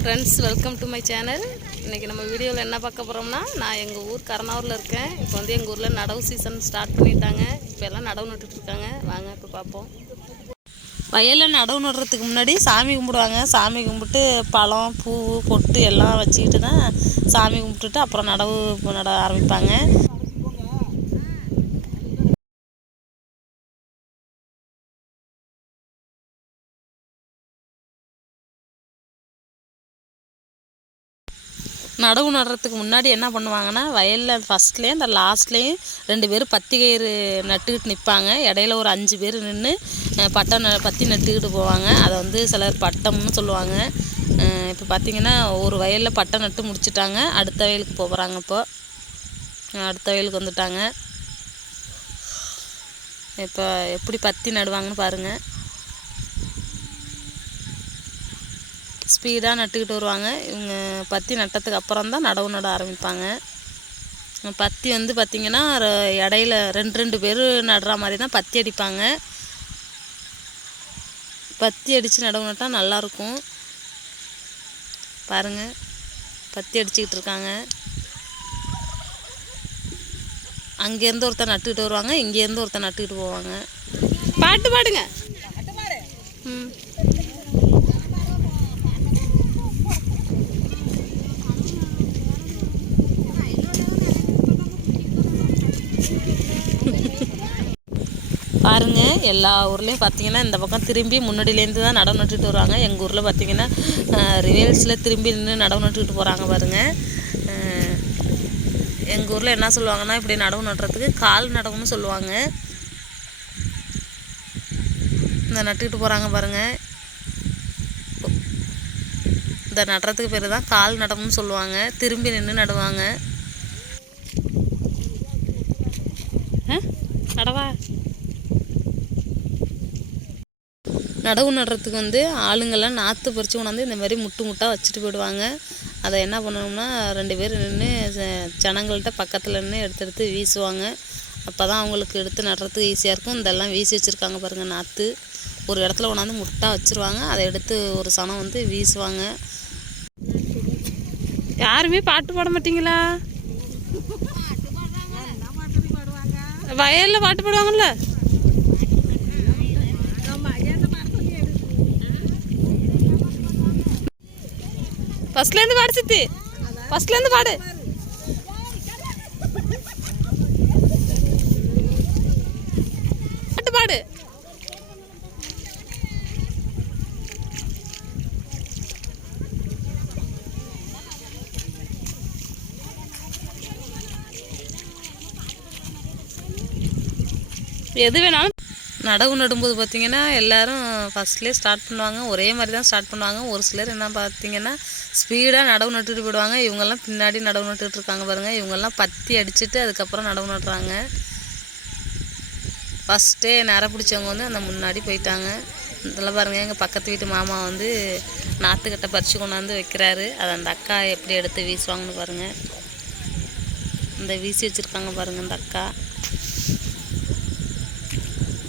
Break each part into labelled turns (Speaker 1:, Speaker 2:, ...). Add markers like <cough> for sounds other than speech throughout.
Speaker 1: Friends welcome to my channel இன்றைக்கி நம்ம வீடியோவில் என்ன பார்க்க போகிறோம்னா நான் எங்கள் ஊர் கருணாவூரில் இருக்கேன். இப்போ வந்து எங்கள் ஊரில் நடவு சீசன் ஸ்டார்ட் பண்ணிட்டாங்க. இப்போ எல்லாம் நடவு நட்டுட்ருக்காங்க வாங்க இப்போ பார்ப்போம். வயலில் நடவு நடுறதுக்கு முன்னாடி சாமி கும்பிடுவாங்க. சாமி கும்பிட்டு பழம் பூ பொட்டு எல்லாம் வச்சுக்கிட்டு தான் சாமி கும்பிட்டுட்டு அப்புறம் நடவு நட ஆரம்பிப்பாங்க. நடவு நடுறதுக்கு முன்னாடி என்ன பண்ணுவாங்கன்னா வயலில் ஃபஸ்ட்லேயும் இந்த லாஸ்ட்லேயும் ரெண்டு பேரும் பத்தி கயிறு நட்டுக்கிட்டு நிற்பாங்க இடையில ஒரு அஞ்சு பேர் நின்று பட்டம் ந பத்தி நட்டுக்கிட்டு போவாங்க. அதை வந்து சிலர் பட்டம்னு சொல்லுவாங்க. இப்போ பார்த்தீங்கன்னா ஒரு வயலில் பட்டம் நட்டு முடிச்சிட்டாங்க. அடுத்த வயலுக்கு போகிறாங்க இப்போ. அடுத்த வயலுக்கு வந்துட்டாங்க. இப்போ எப்படி பத்தி நடுவாங்கன்னு பாருங்கள் ஸ்பீடாக நட்டுக்கிட்டு வருவாங்க. இவங்க பத்தி நட்டதுக்கு அப்புறம் தான் நடவு நட ஆரம்பிப்பாங்க. பத்தி வந்து பார்த்திங்கன்னா இடையில ரெண்டு ரெண்டு பேர் நடுற மாதிரி தான் பத்தி அடிப்பாங்க. பத்தி அடித்து நடவு நட்டால் நல்லாயிருக்கும் பாருங்கள் பத்தி அடிச்சுக்கிட்டு இருக்காங்க. அங்கேருந்து ஒருத்தர் நட்டுக்கிட்டு வருவாங்க. இங்கேருந்து ஒருத்தர் நட்டுக்கிட்டு போவாங்க. பாட்டு பாடுங்க. ம். பாருங்க எல்லா ஊர்லேயும் பார்த்தீங்கன்னா இந்த பக்கம் திரும்பி முன்னாடியிலேருந்து தான் நடவு நட்டுட்டு வருவாங்க. எங்கள் ஊரில் பார்த்தீங்கன்னா ரிவேல்ஸில் திரும்பி நின்று நடவு நட்டுக்கிட்டு போகிறாங்க பாருங்கள் எங்கள் ஊரில் என்ன சொல்லுவாங்கன்னா இப்படி நடவு நடுறதுக்கு கால் நடவுன்னு சொல்லுவாங்க. இந்த நட்டுக்கிட்டு போகிறாங்க பாருங்கள் இந்த நடுறதுக்கு பேர் தான் கால் நடவுன்னு சொல்லுவாங்க. திரும்பி நின்று நடுவாங்க. நடவா. நடவு நடுறதுக்கு வந்து ஆளுங்கெல்லாம் நாற்று பறித்து கொண்டாந்து இந்த மாதிரி முட்டு முட்டாக வச்சுட்டு போயிடுவாங்க. அதை என்ன பண்ணணும்னா ரெண்டு பேர் நின்று ஜனங்கள்கிட்ட பக்கத்தில் நின்று எடுத்து எடுத்து வீசுவாங்க. அப்போ தான் அவங்களுக்கு எடுத்து நடுறதுக்கு ஈஸியாக இருக்கும். இதெல்லாம் வீசி வச்சுருக்காங்க பாருங்கள் நாற்று ஒரு இடத்துல கொண்டாந்து முட்டாக வச்சுருவாங்க. அதை எடுத்து ஒரு சனம் வந்து வீசுவாங்க. யாருமே பாட்டு பாட மாட்டீங்களா? வயலில் பாட்டு பாடுவாங்கல்ல? ஃபர்ஸ்ட்லேருந்து பாடு சித்தி. ஃபர்ஸ்ட்லேருந்து பாடு பாட்டு பாடு. எது வேணாலும் நடவு நடும்போது பார்த்திங்கன்னா எல்லாரும் ஃபஸ்ட்லேயே ஸ்டார்ட் பண்ணுவாங்க. ஒரே மாதிரி தான் ஸ்டார்ட் பண்ணுவாங்க. ஒரு சிலர் என்ன பார்த்தீங்கன்னா ஸ்பீடாக நடவு நட்டுட்டு போயிடுவாங்க. இவங்கெல்லாம் பின்னாடி நடவு நட்டுட்டு இருக்காங்க பாருங்கள் இவங்கெல்லாம் பத்தி அடிச்சுட்டு அதுக்கப்புறம் நடவு நடுறாங்க. ஃபஸ்ட்டே நர பிடிச்சவங்க வந்து அந்த முன்னாடி போயிட்டாங்க. இதில் பாருங்கள் எங்கள் பக்கத்து வீட்டு மாமா வந்து நாற்றுக்கட்டை பறித்து கொண்டாந்து வைக்கிறாரு. அதை அந்த அக்கா எப்படி எடுத்து வீசுவாங்கன்னு பாருங்கள் இந்த வீசி வச்சுருக்காங்க பாருங்கள் இந்த அக்கா.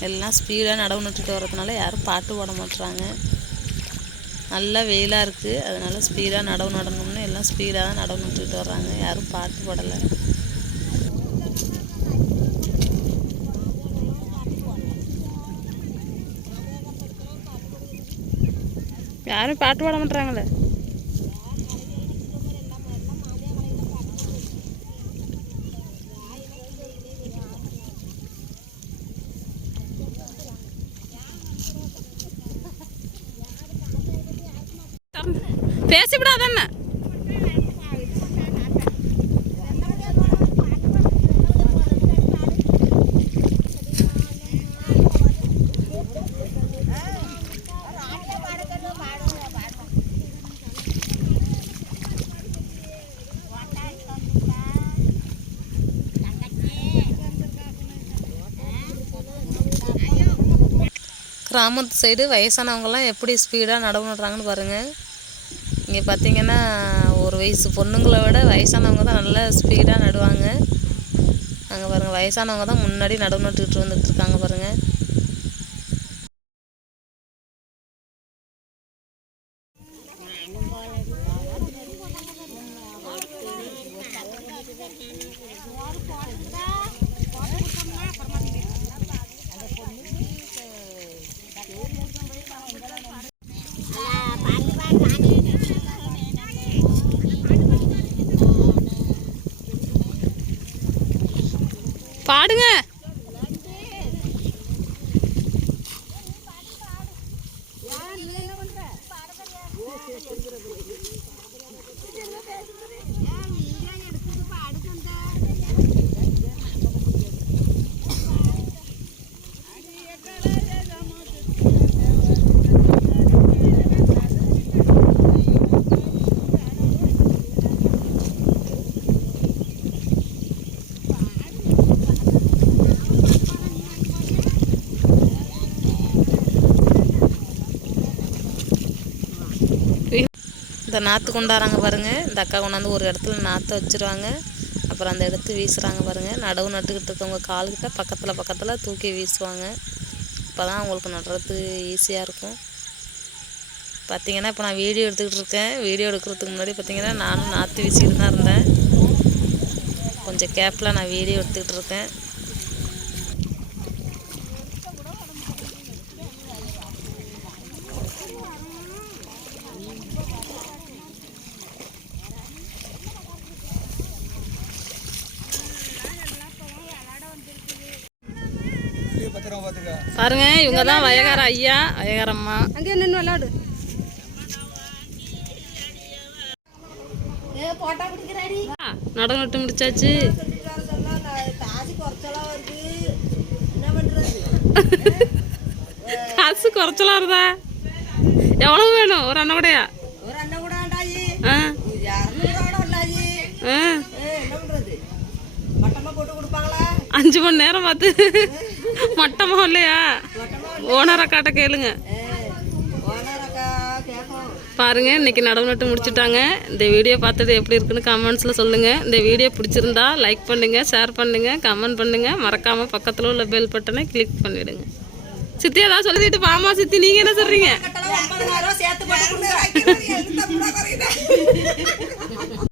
Speaker 1: எல்லாம் ஸ்பீடாக நடவு நட்டுட்டு வரதுனால யாரும் பாட்டு போட மாட்டுறாங்க நல்லா வெயிலாக இருக்குது அதனால் ஸ்பீடாக நடவு நடணும்னு எல்லாம் ஸ்பீடாக தான் நடவு நட்டுக்கிட்டு வர்றாங்க. யாரும் பாட்டு போடலை. யாரும் பாட்டு பாட மாட்டுறாங்களே பேசிவிடாதண்ண கிராமத்து சைடு வயசானவங்கெல்லாம் எப்படி ஸ்பீடாக நடவு நடுறாங்கன்னு பாருங்கள் இங்கே பார்த்தீங்கன்னா ஒரு வயசு பொண்ணுங்களை விட வயசானவங்க தான் நல்லா ஸ்பீடாக நடுவாங்க. அங்கே பாருங்கள் வயசானவங்க தான் முன்னாடி நடவு நட்டுக்கிட்டு வந்துட்டு இருக்காங்க பாருங்கள் பாடுங்க. இந்த நாற்று கொண்டாடுறாங்க பாருங்கள் இந்த அக்கா கொண்டாந்து ஒரு இடத்துல நாற்று வச்சுருவாங்க. அப்புறம் அந்த எடுத்து வீசுகிறாங்க பாருங்கள் நடவு நட்டுக்கிட்டு இருக்கவங்க கால்கிட்ட பக்கத்தில் பக்கத்தில் தூக்கி வீசுவாங்க. அப்போ தான் அவங்களுக்கு நடுறதுக்கு ஈஸியாக இருக்கும். பார்த்தீங்கன்னா இப்போ நான் வீடியோ எடுத்துக்கிட்டு இருக்கேன். வீடியோ எடுக்கிறதுக்கு முன்னாடி பார்த்தீங்கன்னா நானும் நாற்று வீசிக்கிட்டு தான் இருந்தேன். கொஞ்சம் கேப்பில் நான் வீடியோ எடுத்துக்கிட்டு இருக்கேன். பாருங்க இவங்க தான் வயகார ஐயா வயகார அம்மா.
Speaker 2: அங்கே நின்று விளாடு. ஏ போட்டா பிடிக்கிறாடி
Speaker 1: நடவு நட்டு முடிச்சாச்சு.
Speaker 2: காசு குறைச்சலா வருது. என்ன பண்றது? <laughs>
Speaker 1: காசு குறைச்சலா இருந்தா எவ்வளவு வேணும்? ஒரு அண்ணன் கூடயா?
Speaker 2: ஒரு அண்ணன் கூட ஆண்டாயி
Speaker 1: ஆ. அஞ்சு மணி நேரம் பார்த்து. மட்டமா இல்லையா? ஓனர் அக்காட்ட கேளுங்க.
Speaker 2: பாருங்கள் இன்றைக்கி
Speaker 1: பாருங்க இன்னைக்கு நடவு நட்டு முடிச்சுட்டாங்க. இந்த வீடியோ பார்த்தது எப்படி இருக்குன்னு கமெண்ட்ஸில் சொல்லுங்கள் இந்த வீடியோ பிடிச்சிருந்தா லைக் பண்ணுங்கள் ஷேர் பண்ணுங்கள் கமெண்ட் பண்ணுங்கள் மறக்காமல் பக்கத்தில் உள்ள பெல் பட்டனை கிளிக் பண்ணிவிடுங்க சித்தி ஏதாவது சொல்லிட்டு பாமா சித்தி நீங்கள் என்ன
Speaker 2: சொல்கிறீங்க